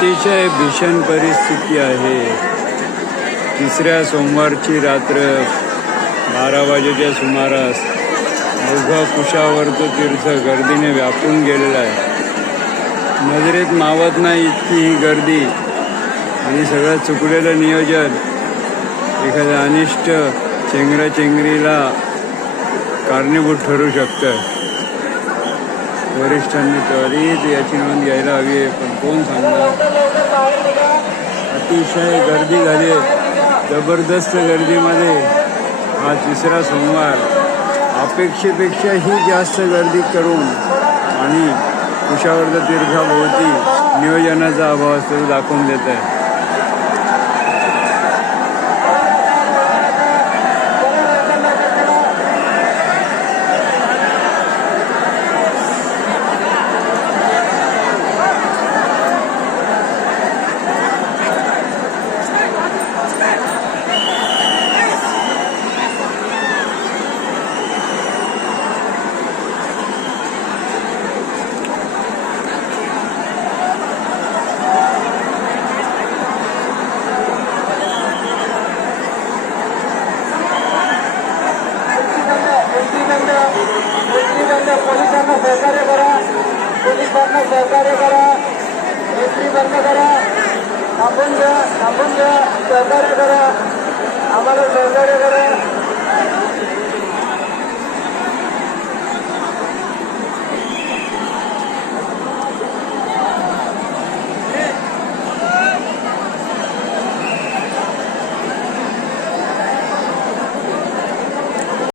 अतिशय भीषण परिस्थिती आहे. तिसऱ्या सोमवारची रात्र बारा वाजेच्या सुमारास अवघा कुशावर्त तीर्थ गर्दीने व्यापून गेलेला आहे. नजरेत मावत नाही इतकी ही गर्दी आणि सगळं चुकलेलं नियोजन. एखाद्या अनिष्ट चेंगराचेंगरीला कारणीभूत ठरू शकतं. वरिष्ठांनी त्वरित याची नोंद घ्यायला हवी आहे. पण कोण सांगणार? अतिशय गर्दी झाली. आहे. जबरदस्त गर्दीमध्ये हा तिसरा सोमवार. अपेक्षेपेक्षाही जास्त गर्दी करून आणि कुशावर्ध तीर्थाभोवती नियोजनाचा अभाव असतो दाखवून देत आहे पोलिसांना सहकार्य करा. पोलिसांना सहकार्य करा. एंट्री बंद करा. थांबून घ्या थांबून घ्या. सहकार्य करा. आम्हाला सहकार्य करा.